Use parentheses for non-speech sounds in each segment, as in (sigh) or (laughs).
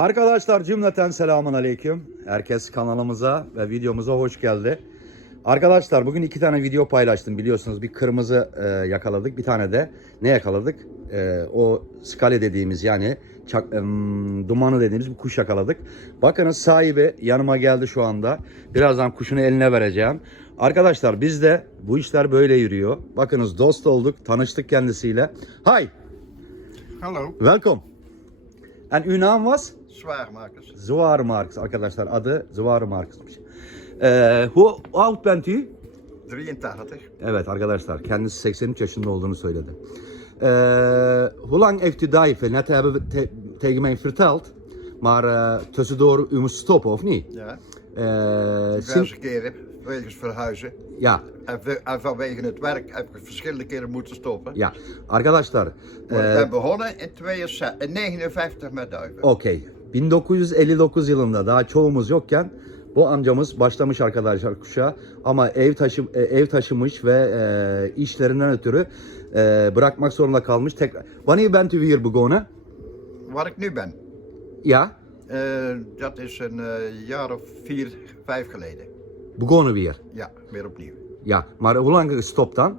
Arkadaşlar cümleten selamun aleyküm. Herkes kanalımıza ve videomuza hoş geldi. Arkadaşlar bugün iki tane video paylaştım biliyorsunuz. Bir kırmızı e, yakaladık bir tane de ne yakaladık? E, o skale dediğimiz yani çak, em, dumanı dediğimiz bir kuş yakaladık. Bakınız sahibi yanıma geldi şu anda. Birazdan kuşunu eline vereceğim. Arkadaşlar bizde bu işler böyle yürüyor. Bakınız dost olduk, tanıştık kendisiyle. Hi, Hallo, welcome. And uw naam was? Zwaarmakers. Zwaar Marks arkadaşlar adı Marks'mış. Ee, hoe oud bent u? 83. Evet arkadaşlar kendisi 83 yaşında olduğunu söyledi. Ee, hoe lang heeft u diven? Net hebben we te- tegen mij verteld. Maar eh, tussendoor u moest stoppen of niet? Ja, sin- diverse keren wegens verhuizen. ja, En, vanwege het werk heb ik verschillende keren moeten stoppen. ja. Arkadaşlar. Eh, ik ben begonnen in 62 in 59 met duiven. Okey. 1959 yılında daha çoğumuz yokken bu amcamız başlamış arkadaşlar kuşa ama ev taşı e, ev taşımış ve e, işlerinden ötürü e, bırakmak zorunda kalmış. Tekrar. Wanneer bent u weer begonnen? Waar ik nu ben, Ja, eh, dat is een jaar of vier, vijf geleden. begonnen weer. Ja, weer opnieuw. Ja, maar hoe lang gestopt dan?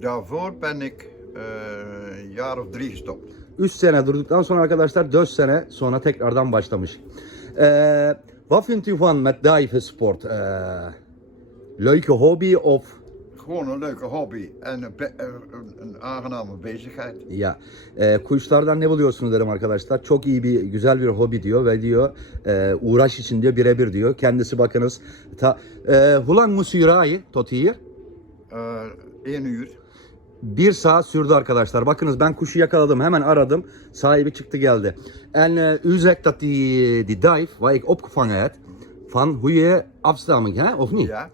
Daarvoor ben ik een jaar of drie gestopt. 3 sene durduktan sonra arkadaşlar 4 sene sonra tekrardan başlamış. Ee, u van met dive sport? Ee, leuke hobby of Gewoon een leuke hobby en een, een, een aangename bezigheid. Ya e, kuşlardan ne buluyorsunuz dedim arkadaşlar. Çok iyi bir güzel bir hobi diyor ve diyor e, uğraş için diyor birebir diyor. Kendisi bakınız. Ta, e, u rijden tot hier? Uur. Bir saat sürdü arkadaşlar. Bakınız ben kuşu yakaladım. Hemen aradım. Sahibi çıktı geldi. En e, u zegt dat die, die dive waar ik opgevangen heb van goede afstamming hè of niet? Ja.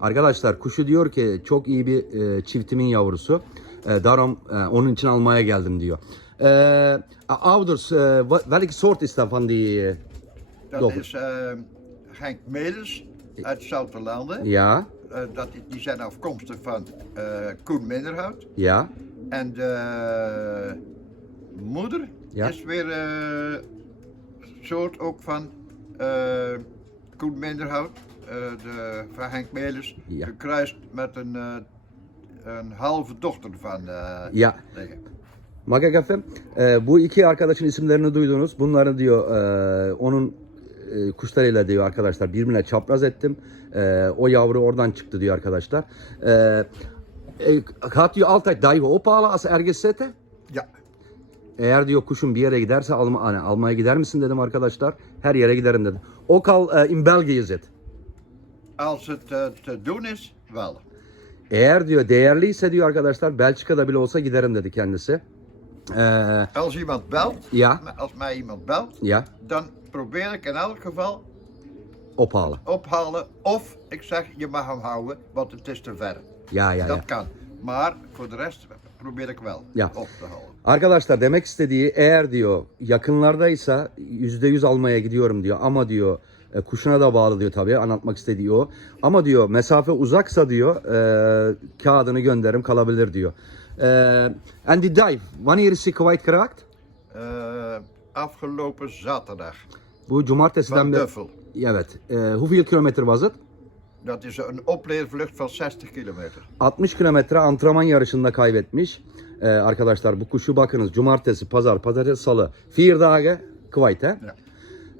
Arkadaşlar kuşu diyor ki çok iyi bir e, çiftimin yavrusu. E, daarom e, onun için almaya geldim diyor. E, ouders, e, welke soort is dat van die? e, Dat is eh Henk Melis uit Zouterlanden. Ja, dat, die zijn afkomstig van eh, Koen Minderhout. ja, En de moeder Ja. is weer eh soort ook van eh, Koen Minderhout. eh, de, van Henk Melis. Ja. Gekruist met een, eh, een halve dochter van eh ja. dingen. Mag ik even? E, bu iki arkadaşın isimlerini duydunuz. Bunları diyor e, onun e, kuşlarıyla diyor arkadaşlar birbirine çapraz ettim. E, o yavru oradan çıktı diyor arkadaşlar. E, e, gaat u altijd dive ophalen als er ergens zitten? Ja, Eğer diyor kuşun bir yere giderse alma, hani almaya gider misin dedim arkadaşlar. Her yere giderim dedi. Ook al e, in België zit. als het te doen is, wel. Eğer diyor değerliyse diyor arkadaşlar Belçika'da bile olsa giderim dedi kendisi. Ee, Als iemand belt, ja, als mij iemand belt, ja, dan probeer ik in elk geval ophalen. ophalen. Of ik zeg, je mag hem houden, want het is te ver. Ya ya Dat ya. kan. Maar voor de rest probeer ik wel Ja. op te houden. Arkadaşlar demek istediği eğer diyor yakınlardaysa yüzde yüz almaya gidiyorum diyor ama diyor e, kuşuna da bağlı diyor tabii anlatmak istediği o. Ama diyor mesafe uzaksa diyor e, kağıdını gönderirim kalabilir diyor. E, and the dive, wanneer is he kwijtgeraakt? Eh, afgelopen zaterdag Bu cumartesiden van beri. Duffel. Evet. E, hoeveel kilometer was het? Dat is een opleervlucht van 60 kilometer. 60 kilometre antrenman yarışında kaybetmiş. Ee, arkadaşlar bu kuşu bakınız cumartesi, pazar, pazartesi, salı. Vier dagen kwijt hè. Ja.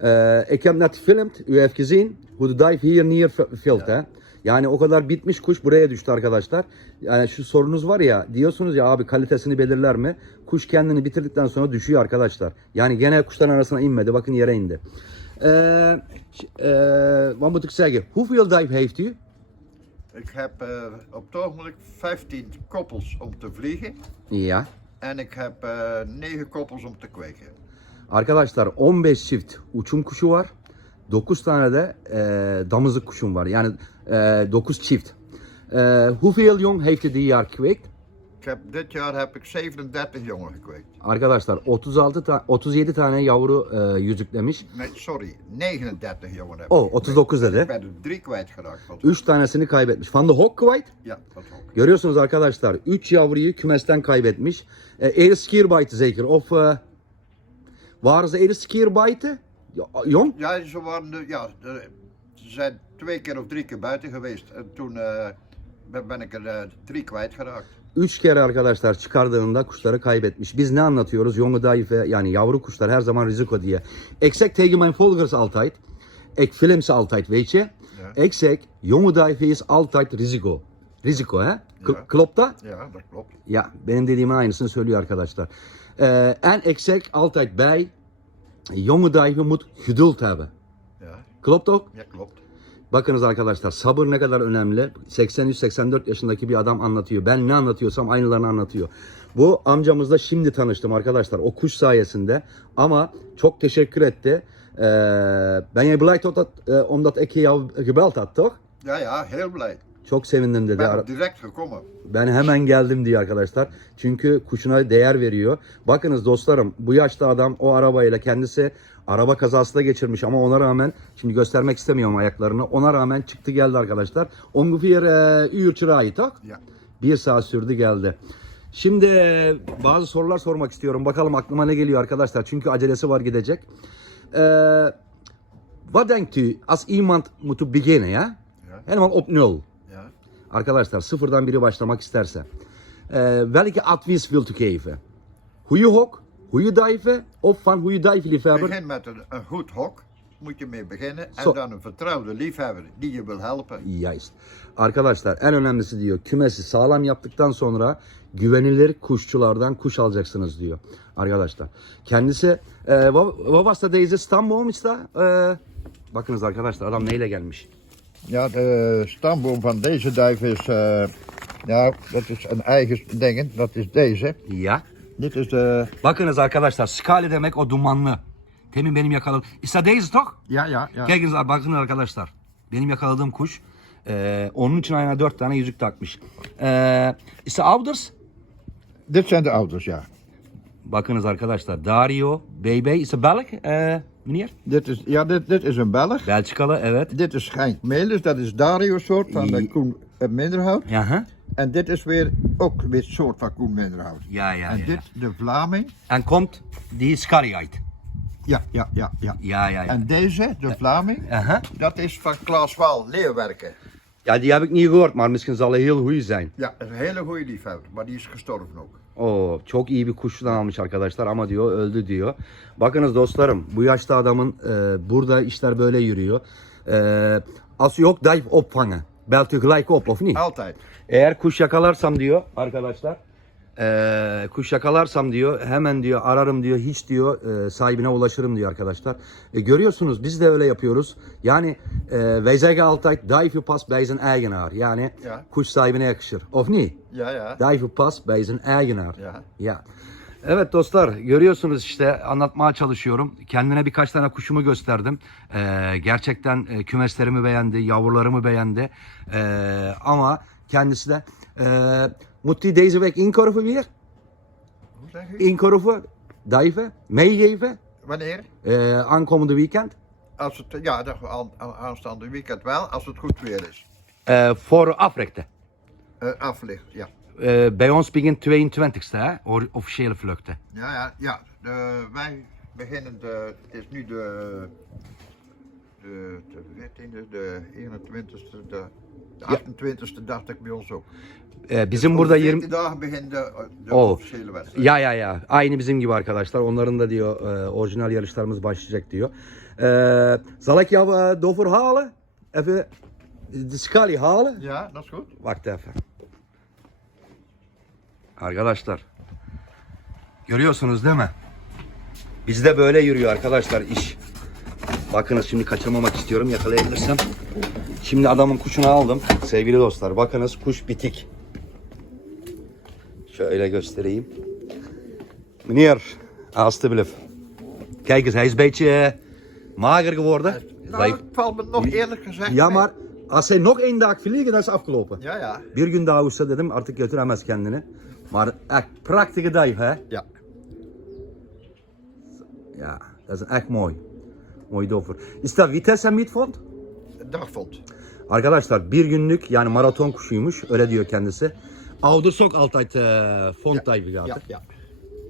Ee, ik heb net gefilmd. U heeft gezien hoe de dive hier neervilt hè. Yani o kadar bitmiş kuş buraya düştü arkadaşlar. Yani şu sorunuz var ya diyorsunuz ya abi kalitesini belirler mi? Kuş kendini bitirdikten sonra düşüyor arkadaşlar. Yani gene kuşların arasına inmedi. Bakın yere indi. Ee, ee, wat moet ik zeggen? Hoeveel dive heeft u? Ik heb eh, op het ogenblik 15 koppels om te vliegen. Ja. En ik heb eh 9 koppels om te kweken. Arkadaşlar 15 çift uçum kuşu var. 9 tane de e, damızlık kuşum var. Yani e, 9 çift. E, hoeveel jong heeft dit jaar gekweekt? Ik heb, dit jaar heb ik 37 jongen gekweekt. Arkadaşlar 36 ta 37 tane yavru e, yüzüklemiş. Nee, sorry, 39 jongen heb Oh, ik 39 gekweekt. dedi. Ik ben er drie kwijtgeraakt. Van 3 tanesini kaybetmiş. Van de Hok kwijt. Ja, dat ook. Görüyorsunuz arkadaşlar 3 yavruyu kümesten kaybetmiş. E, Eer Skierbite zeker of e, Waren ze eerst keer buiten? Ja, Jong? Ja, ze waren, ja, ze zijn twee keer of drie keer buiten geweest. En toen eh, ben- ik er eh, drie kwijtgeraakt. Üç kere arkadaşlar çıkardığında kuşları kaybetmiş. Biz ne anlatıyoruz? Jonge duiven yani yavru kuşlar her zaman risiko diye. Ik zeg tegen mijn volgers altijd. Ik film ze altijd weet je. Ja. Zeg jonge duiven is altijd risico. Risiko hè? K- Ja. Klopt dat? Ja, dat klopt. Ya benim dediğimin aynısını söylüyor arkadaşlar. Ee, en eksik altijd bij jonge duiven moet geduld hebben. Ja, Klopt ook? ja klopt. Bakınız arkadaşlar sabır ne kadar önemli. 83-84 yaşındaki bir adam anlatıyor. Ben ne anlatıyorsam aynılarını anlatıyor. Bu amcamızla şimdi tanıştım arkadaşlar o kuş sayesinde. Ama çok teşekkür etti. Ee, ben je blij tot dat, omdat ik jou gebeld had toch? Ja, ja, heel blij. Çok sevindim dedi. Ben direct gekomen. Ben hemen geldim diyor arkadaşlar. Çünkü kuşuna değer veriyor. Bakınız dostlarım bu yaşta adam o arabayla kendisi araba kazası da geçirmiş ama ona rağmen şimdi göstermek istemiyorum ayaklarını. Ona rağmen çıktı geldi arkadaşlar. Rijden toch? Ja. Bir saat sürdü geldi. Şimdi bazı sorular sormak istiyorum. Bakalım aklıma ne geliyor arkadaşlar. Çünkü acelesi var gidecek. Ee, wat denkt u als iemand moet beginnen ya? Ja. Helemaal op nul. Arkadaşlar sıfırdan biri başlamak isterse. Eee welke advies wilt u geven? Goeie hok, goede duiven of van goede duivenliefhebber? Begin met een, een goed hok, moet je mee beginnen. En Zo. dan een vertrouwde liefhebber die je wil helpen. Juist. Arkadaşlar en önemlisi diyor kümesi sağlam yaptıktan sonra güvenilir kuşçulardan kuş alacaksınız diyor. Arkadaşlar. Kendisi eee wat wat was da deze stamboom is da? Eee, bakınız arkadaşlar adam neyle gelmiş? Ja, de stamboom van deze duif is, eh, ja, dat is een eigen ding. Dat is deze. Ya. Dit is de, Bakınız arkadaşlar skali demek o dumanlı. Temin benim yakaladığım. Da deze toch? ja, ja, ja. Geliniz bakın arkadaşlar. Benim yakaladığım kuş. eee, onun için ayağına dört tane yüzük takmış. Eee işte Auders. Dit zijn de ouders, ja. Bakınız arkadaşlar. Dario, Bebe. Is het Belg? Meneer? Dit is, ja, dit, dit is een Belg. Belçikalı evet. Dit is Genk Melis, dat is Dario soort van de Koen eh, Minderhout. Ja, hè? En dit is weer ook weer soort van Koen Minderhout. Ja, ja, en ja. dit de Vlaming. En komt die Scary uit. Ja, ja, ja, ja. Ja, ja, ja. En deze, de Vlaming, dat is van Klaas Waal, Leeuwerken. Ja, die heb ik niet gehoord, maar misschien zal hij heel goed zijn. Ja, een hele goede liefhebber, maar die is gestorven ook. Oo, çok iyi bir kuştan almış arkadaşlar ama diyor öldü diyor. Bakınız dostlarım bu yaşta adamın e, burada işler böyle yürüyor. E, ook duif opvangen, belt u gelijk op of niet? Altijd. Eğer kuş yakalarsam diyor arkadaşlar. E, kuş yakalarsam diyor hemen diyor ararım diyor hiç diyor e, sahibine ulaşırım diyor arkadaşlar. E, görüyorsunuz biz de öyle yapıyoruz. Yani e, wij zeggen altijd duif pas bij zijn eigenaar. Yani Ja. kuş sahibine yakışır. Of niet? Ja, ja. Duiven pas bij zijn eigenaar. Ja. Ya. Evet dostlar görüyorsunuz işte anlatmaya çalışıyorum. Kendine birkaç tane kuşumu gösterdim. Ee, gerçekten e, kümeslerimi beğendi, yavrularımı beğendi. Ee, ama kendisi de e, moet hij deze week inkorven weer? Hoe zeg u? Inkorven, duiven, meegeven. Wanneer? Ee, aankomende weekend. Als het, ja, dat aan- aanstaande weekend wel, als het goed weer is. Ee, voor afrekten. Eh, aflicht, ja. Bij ons begint 22e, hè? officiële vluchten. Ja, ja, ja. De, wij beginnen de, het is nu de, de, de 14e, de 21ste, de, de 28ste dacht ik bij ons ook. Ee, bizim Over burada 14 20... dagen begint de, de Oh. officiële wedstrijd. Ya ya ya. Aynı bizim gibi arkadaşlar. Onların da diyor e, orijinal yarışlarımız başlayacak diyor. E, zal ik jou e, daarvoor halen? Even de Scali halen? Ja, dat is goed. Even. Arkadaşlar. Görüyorsunuz değil mi? Bizde böyle yürüyor arkadaşlar iş. Bakınız şimdi kaçırmamak istiyorum yakalayabilirsem. Şimdi adamın kuşunu aldım sevgili dostlar. Bakınız kuş bitik. Şöyle göstereyim. Meneer, alstublieft. Kijk eens, hij is een beetje mager geworden. Nou, Wij- het valt me nog eerlijk gezegd Ja maar als hij nog één dag vliegen, dan is afgelopen. Ja, ja. Bir gün daha uçsa dedim artık götüremez kendini. Maar echt prachtige duif hè. Ja. Ja, dat is echt mooi. Mooi doffer. Is dat Vitesse Midfond? Dagvond. Arkadaşlar bir günlük yani maraton kuşuymuş öyle diyor kendisi. Oudersok altijd duiven gehad. Ja, hè? ja.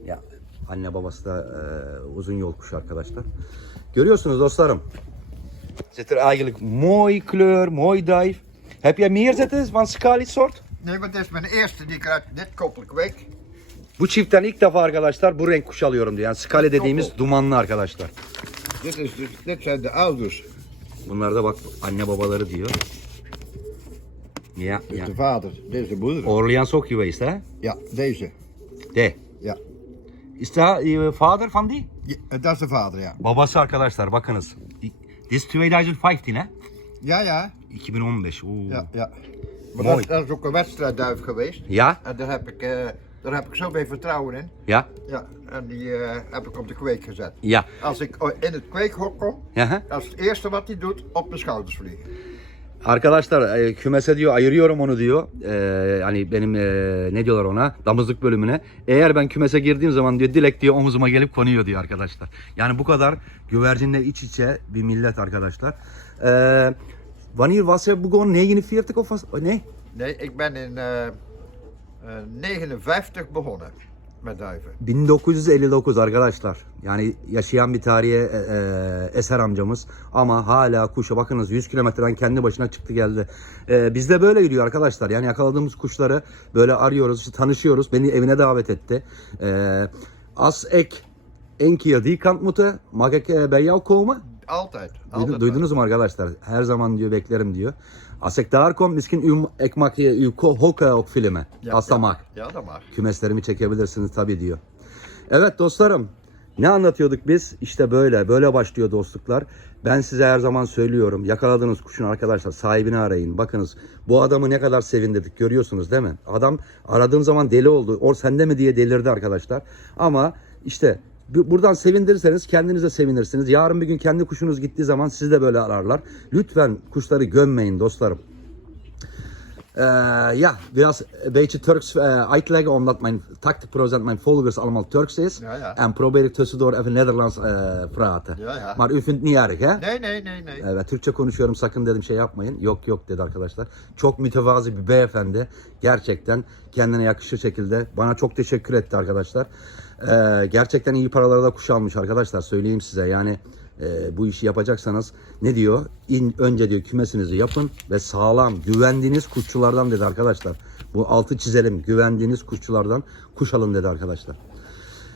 Ja. Anne babası da e, uzun yol kuşu arkadaşlar. Görüyorsunuz dostlarım. Zit er eigenlijk mooi kleur, mooi dive. Heb jij meer zitten van Scali soort? Nee, maar dit is mijn eerste die ik uit dit koppel kweek. Bu çiftten ilk defa arkadaşlar bu renk kuş alıyorum diyor. Yani Scali dediğimiz dumanlı arkadaşlar. Dit, is dus, dit zijn de ouders. Bunlar da bak anne babaları diyor. Ja, is ja. de vader, dit is de moeder. Orleans ook geweest hè? Ja, deze. De. Ja. Is dat je vader van die? Ja, dat is de vader, ja. Babası arkadaşlar bakınız. This 2015 hè? Ja, ja. 2015. Oeh. ja, ja. Maar Mooi. dat, dat is ook een wedstrijdduif geweest. Ja? En daar heb ik, eh, daar heb ik zoveel vertrouwen in. Ja? Ja, en die eh, heb ik op de kweek gezet. Ja. Als ik in het kweekhok kom, Ja. hè? dat is het eerste wat hij doet, op mijn schouders vliegen. Arkadaşlar e, kümese diyor ayırıyorum onu diyor. E, hani benim e, ne diyorlar ona damızlık bölümüne. Eğer ben kümese girdiğim zaman diyor dilek diyor omuzuma gelip konuyor diyor arkadaşlar. Yani bu kadar güvercinle iç içe bir millet arkadaşlar. E, wanneer was je begonnen? 49 of was oh, nee? İk ben in eh, eh, 59 begonnen met duiven. 1959 arkadaşlar. Yani yaşayan bir tarihe e, e, eser amcamız ama hala kuşa bakınız 100 kilometreden kendi başına çıktı geldi. E, bizde böyle yürüyor arkadaşlar. Yani yakaladığımız kuşları böyle arıyoruz, işte tanışıyoruz. Beni evine davet etti. E, as ek een keer die kant moeten, mag ik eh, bij jou komen? Altijd. Duydu- altijd duydunuz mu arkadaşlar? Her zaman diyor beklerim diyor. Als ik daar kom, misschien u, ik mag je uw ko- ook ook filmen. Ja, Als dat ja. mag. Ja, dat mag. Kümeslerimi çekebilirsiniz tabii diyor. Evet dostlarım. Ne anlatıyorduk biz? İşte böyle. Böyle başlıyor dostluklar. Ben size her zaman söylüyorum. Yakaladığınız kuşun arkadaşlar sahibini arayın. Bakınız bu adamı ne kadar sevindirdik görüyorsunuz değil mi? Adam aradığım zaman deli oldu. O sende mi diye delirdi arkadaşlar. Ama işte buradan sevindirirseniz kendiniz de sevinirsiniz. Yarın bir gün kendi kuşunuz gittiği zaman sizi de böyle ararlar. Lütfen kuşları gömmeyin dostlarım. Eh, ja, biraz een beetje Turks eh, uitleggen, omdat mijn 80% mijn volgers allemaal Turks is. Ja, ja. En probeer ik tussendoor even Nederlands eh praten. Ja, ja. Maar u vindt het niet erg, hè? Nee, nee, nee, nee. Evet, Türkçe konuşuyorum sakın dedim şey yapmayın. Yok yok dedi arkadaşlar. Çok mütevazi bir beyefendi. Gerçekten kendine yakışır şekilde bana çok teşekkür etti arkadaşlar. Ee, gerçekten iyi paralara da kuş almış arkadaşlar söyleyeyim size. Yani e, bu işi yapacaksanız ne diyor? İn, önce diyor kümesinizi yapın ve sağlam güvendiğiniz kuşçulardan dedi arkadaşlar. Bu altı çizelim. Güvendiğiniz kuşçulardan kuş alın dedi arkadaşlar.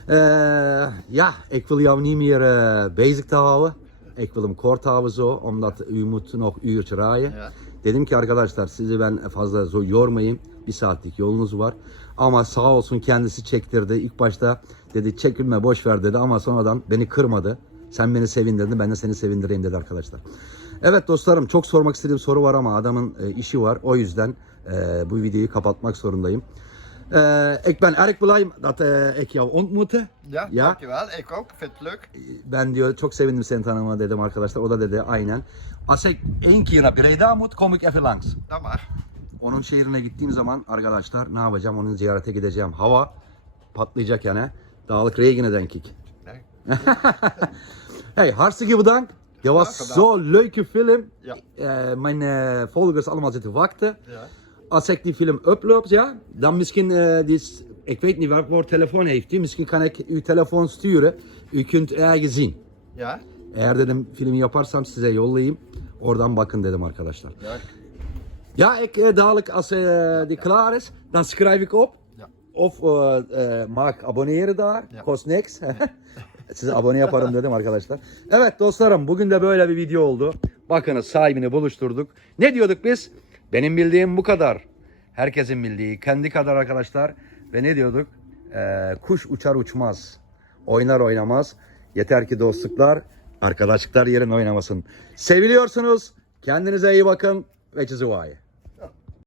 Eh, ja, ik wil jou niet meer eh, bezig te houden. Ik wil hem kort houden zo, omdat u moet nog uurtje rijden. Ja. Dedim ki arkadaşlar sizi ben fazla yormayayım. Bir saatlik yolunuz var. Ama sağ olsun kendisi çektirdi. İlk başta dedi çekilme boş ver dedi ama sonradan beni kırmadı. Sen beni sevindirdin ben de seni sevindireyim dedi arkadaşlar. Evet dostlarım çok sormak istediğim soru var ama adamın e, işi var. O yüzden e, bu videoyu kapatmak zorundayım. Eh, ik ben erg blij dat eh, ik jou ontmoette. Ja, Ja. dankjewel. Ik ook. Vind het leuk. Ben diyor çok sevindim seni tanıma dedim arkadaşlar. O da dedi aynen. Als ik één keer naar Breda moet, kom ik even langs. Dat mag. Onun şehrine gittiğim zaman arkadaşlar ne yapacağım? Onun ziyarete gideceğim. Hava patlayacak yani. Dağlık regenen denk ik. Nee. (laughs) Hey, hartstikke bedankt. Dat was zo'n leuke film. Ja. Eh, mijn eh, volgers allemaal zitten wachten. Ja. Als ik die film upload, ja, dan misschien, eh, die is- ik weet niet welk woord telefoon heeft u. Misschien kan ik uw telefoon sturen. U kunt eigen zien. Ja? Eğer dedim filmi yaparsam size yollayayım. Oradan bakın dedim arkadaşlar. Ja. Ja, ik eh, dadelijk als eh, die klaar is, dan schrijf ik op. Ja. Of eh, eh, maak abonneren daar. Kost niks. Size abone yaparım dedim arkadaşlar. Evet dostlarım bugün de böyle bir video oldu. Bakınız sahibini buluşturduk. Ne diyorduk biz? Benim bildiğim bu kadar. Herkesin bildiği kendi kadar arkadaşlar. Ve ne diyorduk? Ee, kuş uçar uçmaz. Oynar oynamaz. Yeter ki dostluklar, arkadaşlıklar yerin oynamasın. Seviliyorsunuz. Kendinize iyi bakın. Ve çizuvayi.